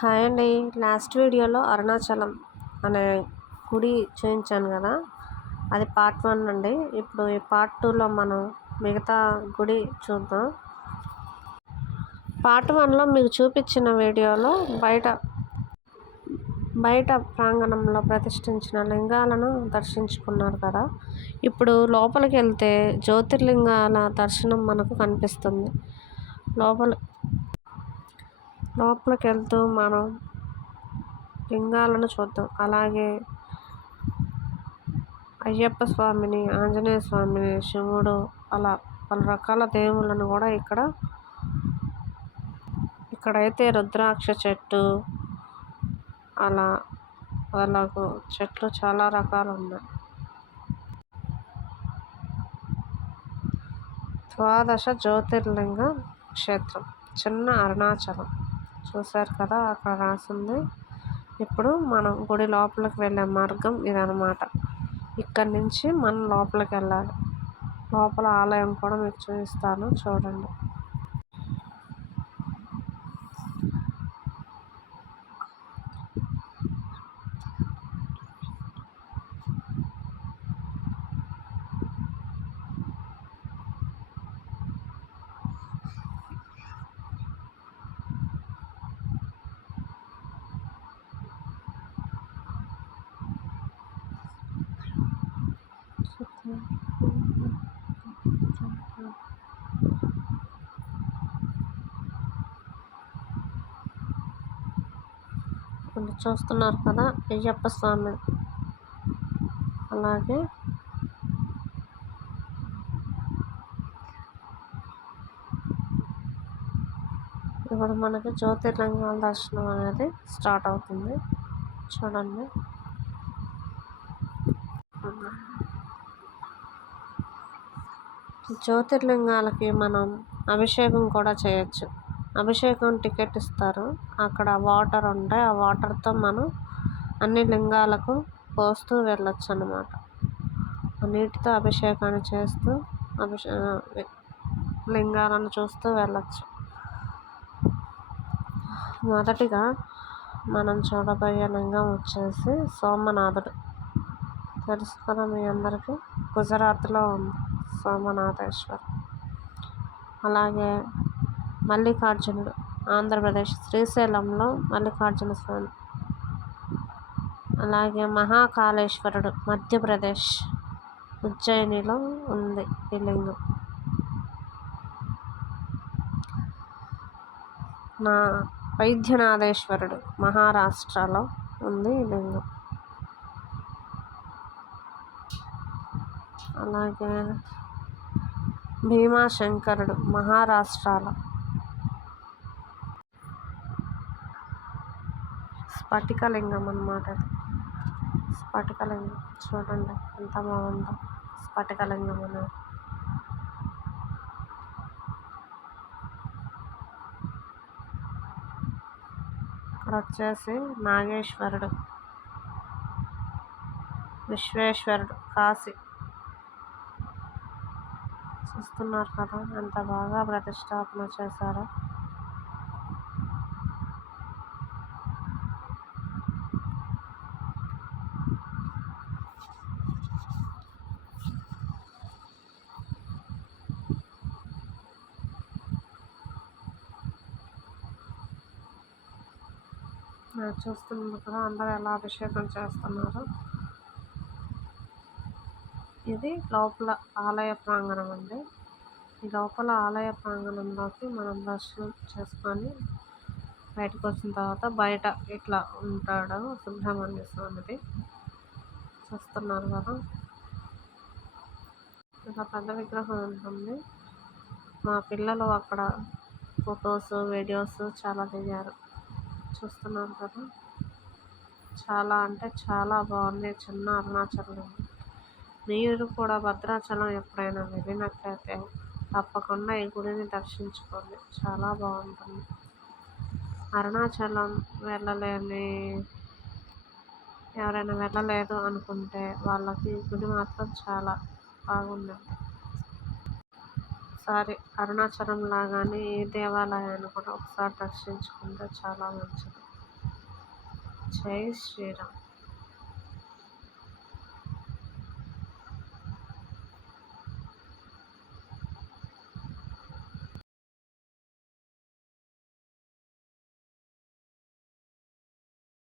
Hi అండి. Last వీడియోలో అరుణాచలం అనే గుడి చూపించాను కదా, అది పార్ట్ 1 అండి. ఇప్పుడు ఈ పార్ట్ 2లో మనం మిగతా గుడి చూద్దాం. పార్ట్ 1లో మీకు చూపించిన వీడియోలో బయట ప్రాంగణంలో ప్రతిష్ఠించిన లింగాలను దర్శించుకున్నారు కదా. ఇప్పుడు లోపలికి వెళ్తే జ్యోతిర్లింగాల దర్శనం మనకు కనిపిస్తుంది. లోపలికి వెళ్తూ మనం లింగాలను చూద్దాం. అలాగే అయ్యప్ప స్వామిని, ఆంజనేయ స్వామిని, శివుడు, అలా పలు రకాల దేవుళ్ళను కూడా ఇక్కడైతే రుద్రాక్ష చెట్టు, అలాగూ చెట్లు చాలా రకాలు ఉన్నాయి. ద్వాదశ జ్యోతిర్లింగ క్షేత్రం చిన్న అరుణాచలం చూశారు కదా, అక్కడ రాసింది. ఇప్పుడు మనం గుడి లోపలికి వెళ్ళే మార్గం ఇదనమాట. ఇక్కడి నుంచి మనం లోపలికి వెళ్ళాలి. లోపల ఆలయం కూడా మీకు చూపిస్తాను, చూడండి. చూస్తున్నారు కదా, అయ్యప్ప స్వామి. అలాగే ఇప్పుడు మనకి జ్యోతిర్లింగాల దర్శనం అనేది స్టార్ట్ అవుతుంది, చూడండి. జ్యోతిర్లింగాలకి మనం అభిషేకం కూడా చేయొచ్చు. అభిషేకం టికెట్ ఇస్తారు. అక్కడ వాటర్ ఉంటాయి. ఆ వాటర్తో మనం అన్ని లింగాలకు పోస్తూ వెళ్ళొచ్చు అన్నమాట. నీటితో అభిషేకాన్ని చేస్తూ లింగాలను చూస్తూ వెళ్ళొచ్చు. మొదటిగా మనం చూడబోయే లింగం వచ్చేసి సోమనాథుడు. తెలుసు కదా మీ అందరికీ, గుజరాత్లో ఉంది సోమనాథేశ్వర్. అలాగే మల్లికార్జునుడు, ఆంధ్రప్రదేశ్ శ్రీశైలంలో మల్లికార్జున స్వామి. అలాగే మహాకాళేశ్వరుడు, మధ్యప్రదేశ్ ఉజ్జయినిలో ఉంది ఈ లింగం. వైద్యనాథేశ్వరుడు, మహారాష్ట్రలో ఉంది ఈ లింగం. అలాగే భీమాశంకరుడు, మహారాష్ట్రలో. స్ఫటికలింగం అన్నమాట. స్ఫటికలింగం చూడండి ఎంత బాగుందో. స్ఫటికలింగం అనేది ఇక్కడ వచ్చేసి నాగేశ్వరుడు, విశ్వేశ్వరుడు, కాశీ. చూస్తున్నారు కదా ఎంత బాగా ప్రతిష్టాపన చేశారో. చూస్తున్నారు కదా అందరూ ఎలా అభిషేకం చేస్తున్నారు. ఇది లోపల ఆలయ ప్రాంగణం అండి. ఈ లోపల ఆలయ ప్రాంగణంలోకి మనం దర్శనం చేసుకొని బయటకు వచ్చిన తర్వాత బయట ఇట్లా ఉంటాడు సుబ్రహ్మణ్య స్వామిది. చూస్తున్నారు కదా, ఇలా పెద్ద విగ్రహం ఉంటుంది. మా పిల్లలు అక్కడ ఫొటోస్, వీడియోస్ చాలా దిగారు. చూస్తున్నారు కదా, చాలా అంటే చాలా బాగుంది చిన్న అరుణాచలం. మీరు కూడా భద్రాచలం ఎప్పుడైనా వెళ్ళినట్లయితే తప్పకుండా ఈ గుడిని దర్శించుకోండి, చాలా బాగుంటుంది. అరుణాచలం ఎవరైనా వెళ్ళలేదు అనుకుంటే వాళ్ళకి ఈ గుడి మాత్రం చాలా బాగుందండి. ఒకసారి అరుణాచలం లాగానే ఈ దేవాలయాన్ని కూడా ఒకసారి దర్శించుకుంటే చాలా మంచిది. జై శ్రీరామ్.